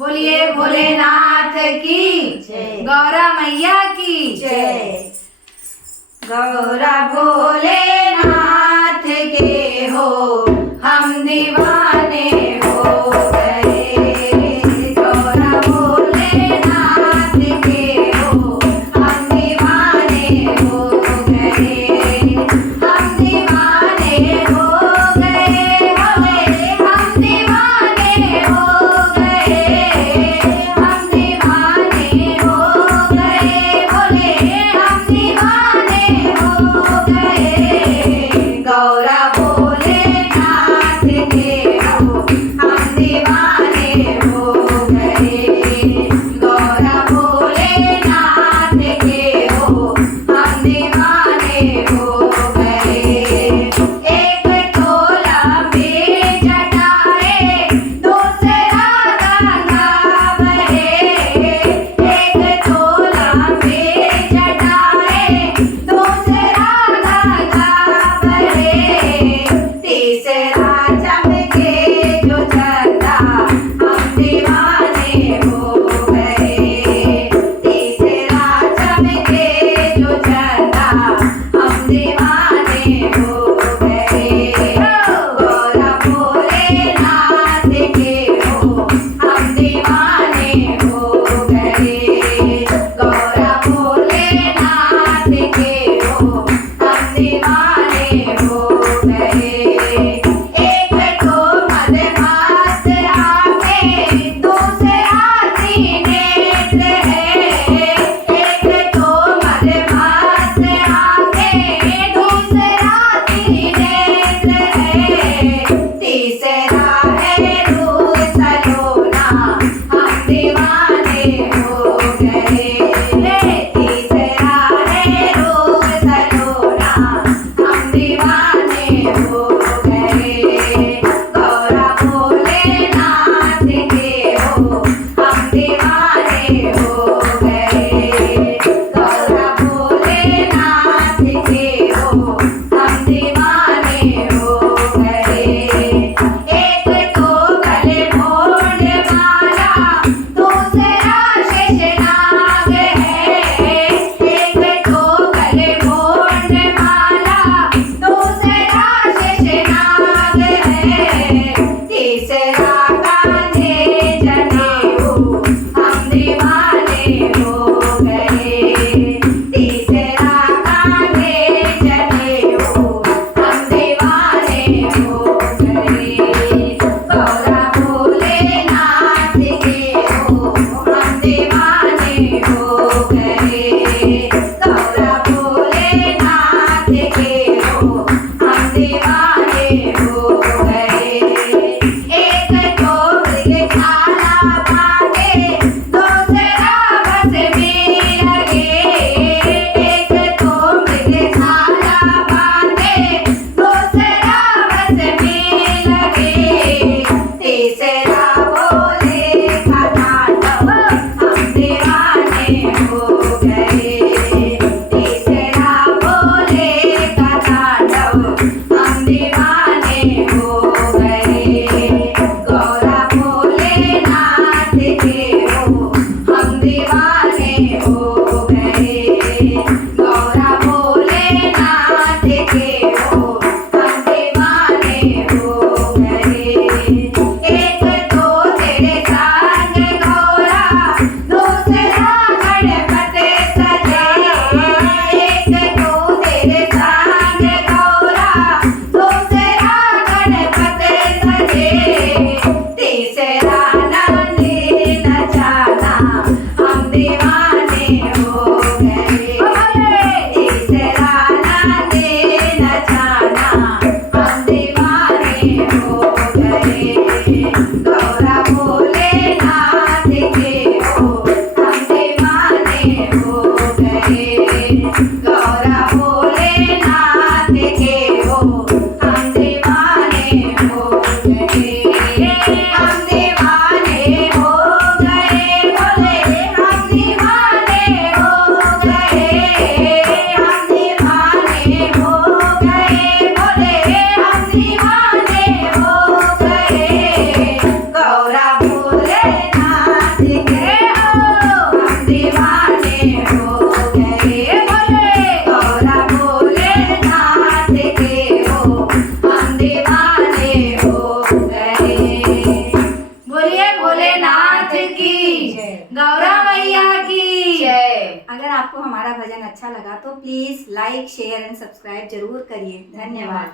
बोलिए भोलेनाथ की जय। गौरा मैया की जय। गौरा भोलेनाथ के हो हम दीवाने हो गए। गौरा भोलेनाथ के हो हम दीवाने हो गए। हम दीवाने हो गए भोले हम दीवाने हो गए। हम दीवाने हो गए भोले हम दीवाने हो गए। गौरा भोलेनाथ के आपको हमारा भजन अच्छा लगा तो please like share and subscribe जरूर करिए। धन्यवाद।